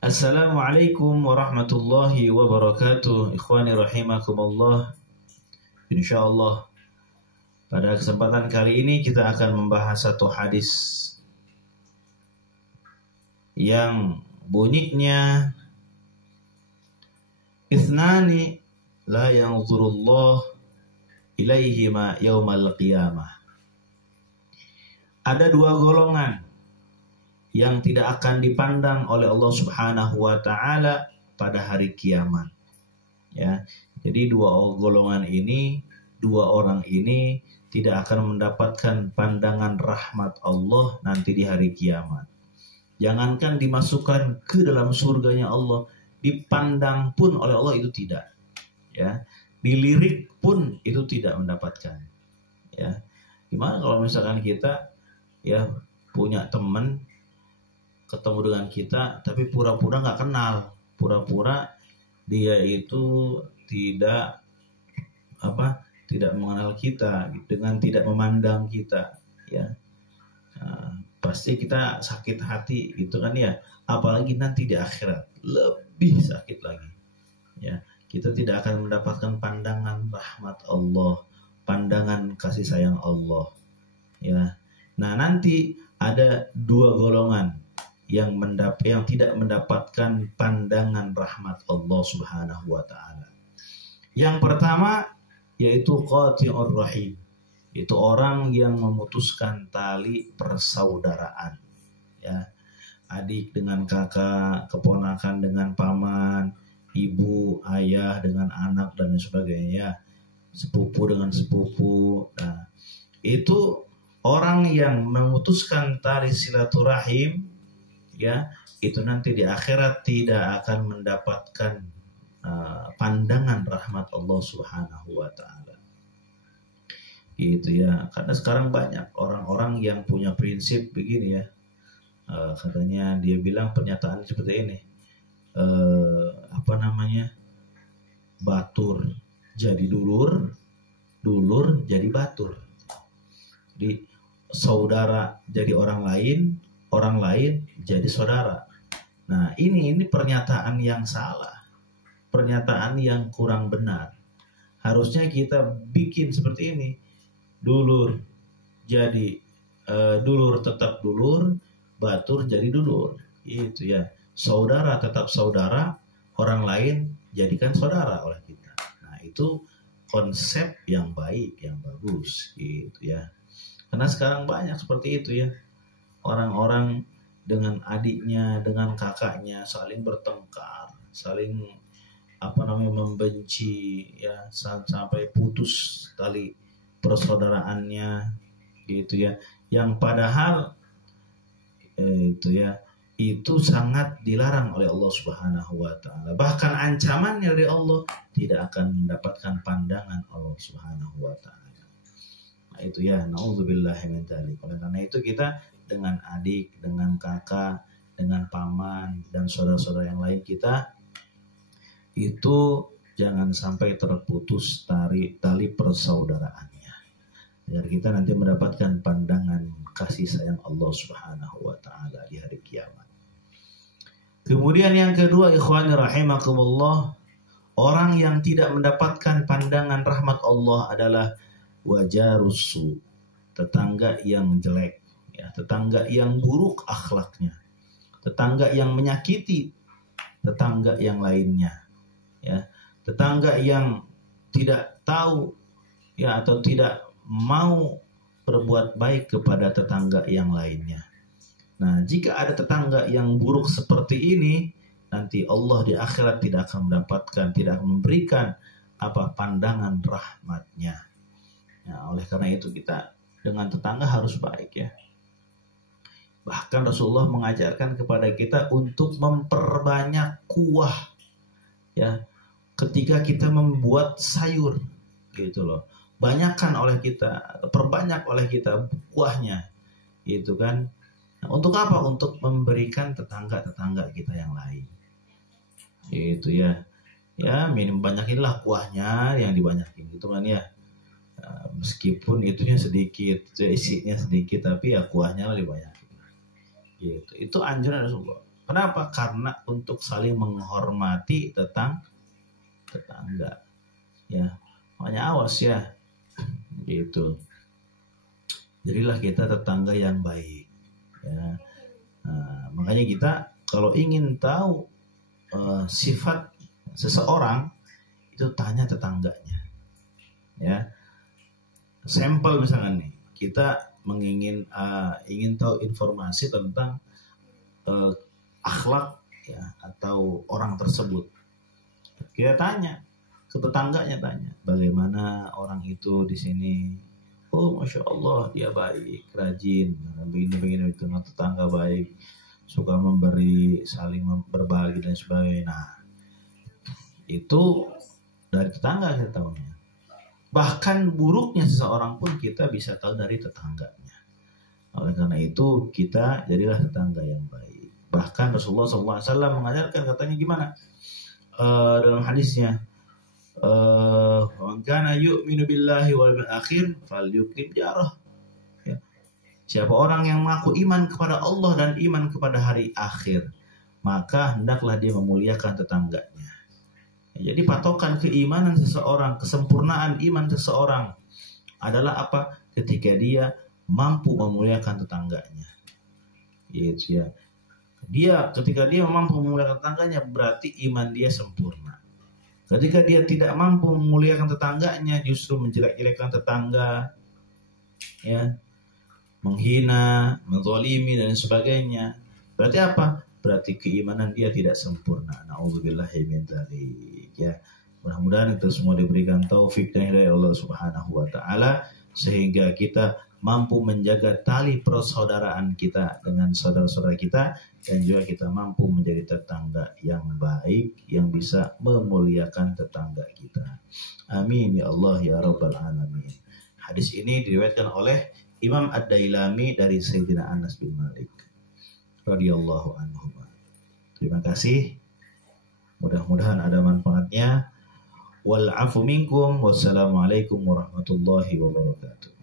Assalamualaikum warahmatullahi wabarakatuh. Ikhwani rahimakumullah. Insyaallah pada kesempatan kali ini kita akan membahas satu hadis yang bunyinya Ithnani la yanzurullah ilaihima yaumal qiyamah. Ada dua golongan yang tidak akan dipandang oleh Allah Subhanahu wa taala pada hari kiamat. Ya. Jadi dua golongan ini, dua orang ini tidak akan mendapatkan pandangan rahmat Allah nanti di hari kiamat. Jangankan dimasukkan ke dalam surganya Allah, dipandang pun oleh Allah itu tidak. Ya. Dilirik pun itu tidak mendapatkan. Ya. Gimana kalau misalkan kita ya punya teman ketemu dengan kita tapi pura-pura nggak kenal, pura-pura dia itu tidak mengenal kita, dengan tidak memandang kita, ya. Pasti kita sakit hati gitu kan ya, apalagi nanti di akhirat lebih sakit lagi, ya. Kita tidak akan mendapatkan pandangan rahmat Allah, pandangan kasih sayang Allah, ya. Nah, nanti ada dua golongan yang tidak mendapatkan pandangan rahmat Allah Subhanahu wa taala. Yang pertama yaitu qati'ur rahim. Itu orang yang memutuskan tali persaudaraan. Ya. Adik dengan kakak, keponakan dengan paman, ibu, ayah dengan anak dan sebagainya. Sepupu dengan sepupu. Nah, itu orang yang memutuskan tali silaturahim, ya, itu nanti di akhirat tidak akan mendapatkan pandangan rahmat Allah Subhanahu wa taala. Gitu ya. Karena sekarang banyak orang-orang yang punya prinsip begini ya. Katanya dia bilang pernyataan seperti ini. Batur jadi dulur, dulur jadi batur. Jadi saudara jadi orang lain jadi saudara. Nah, ini pernyataan yang salah. Pernyataan yang kurang benar. Harusnya kita bikin seperti ini. Dulur jadi dulur tetap dulur, batur jadi dulur. Itu ya. Saudara tetap saudara, orang lain jadikan saudara oleh kita. Nah, itu konsep yang baik, yang bagus gitu ya. Karena sekarang banyak seperti itu ya. Orang-orang dengan adiknya, dengan kakaknya saling bertengkar, saling membenci ya, sampai putus tali persaudaraannya gitu ya. Yang padahal itu sangat dilarang oleh Allah Subhanahu wa taala. Bahkan ancamannya dari Allah tidak akan mendapatkan pandangan Allah Subhanahu wa taala. Nah, itu ya, naudzubillahi min dzalik. Oleh karena itu kita dengan adik, dengan kakak, dengan paman dan saudara-saudara yang lain kita itu jangan sampai terputus tali persaudaraannya. Agar kita nanti mendapatkan pandangan kasih sayang Allah Subhanahu wa taala di hari kiamat. Kemudian yang kedua, ikhwani rahimakumullah, orang yang tidak mendapatkan pandangan rahmat Allah adalah wajarusu, tetangga yang jelek, ya, tetangga yang buruk akhlaknya, tetangga yang menyakiti tetangga yang lainnya, ya, tetangga yang tidak tahu ya atau tidak mau berbuat baik kepada tetangga yang lainnya. Nah, jika ada tetangga yang buruk seperti ini, nanti Allah di akhirat tidak akan memberikan pandangan rahmatnya. Ya, oleh karena itu kita dengan tetangga harus baik ya. Bahkan Rasulullah mengajarkan kepada kita untuk memperbanyak kuah ya ketika kita membuat sayur gitu loh. Perbanyak oleh kita kuahnya gitu kan. Nah, untuk apa? Untuk memberikan tetangga-tetangga kita yang lain. Gitu ya. Ya, banyakinlah kuahnya yang dibanyakin gitu kan ya. Meskipun itunya sedikit, isinya sedikit, tapi ya kuahnya lebih banyak. Gitu. Itu anjuran Rasulullah. Kenapa? Karena untuk saling menghormati tetangga. Ya, makanya awas ya. Gitu. Jadilah kita tetangga yang baik. Ya. Nah, makanya kita kalau ingin tahu sifat seseorang itu tanya tetangganya. Ya. Sampel misalnya nih, kita ingin tahu informasi tentang akhlak ya atau orang tersebut. Kita tanya ke tetangganya, tanya bagaimana orang itu di sini. Oh, masya Allah dia baik, rajin, begini dengan tetangga baik, suka memberi, saling berbagi dan sebagainya. Nah, itu dari tetangga kita tahunya. Bahkan buruknya seseorang pun kita bisa tahu dari tetangganya. Oleh karena itu kita jadilah tetangga yang baik. Bahkan Rasulullah SAW mengajarkan, katanya gimana? Dalam hadisnya, "Man kana yu'minu billahi wal yawmil akhir falyukrim jarah." Ya. Siapa orang yang mengaku iman kepada Allah dan iman kepada hari akhir, maka hendaklah dia memuliakan tetangganya. Ya, jadi patokan keimanan seseorang, kesempurnaan iman seseorang adalah apa? Ketika dia mampu memuliakan tetangganya. Gitu ya. Ketika dia mampu memuliakan tetangganya, berarti iman dia sempurna. Ketika dia tidak mampu memuliakan tetangganya, justru menjelek-jelekkan tetangga, ya, menghina, menzalimi dan sebagainya, berarti apa? Berarti keimanan dia tidak sempurna. Nauzubillahi min dzalik. Ya, mudah-mudahan kita semua diberikan taufik dan hidayah Allah Subhanahu wa taala sehingga kita mampu menjaga tali persaudaraan kita dengan saudara-saudara kita, dan juga kita mampu menjadi tetangga yang baik yang bisa memuliakan tetangga kita. Amin ya Allah ya Rabbal Alamin. Hadis ini diriwayatkan oleh Imam Ad-Dailami dari Sayyidina Anas bin Malik radhiyallahu anhu. Terima kasih. Mudah-mudahan ada manfaatnya. Wal afu minkum. Wassalamualaikum warahmatullahi wabarakatuh.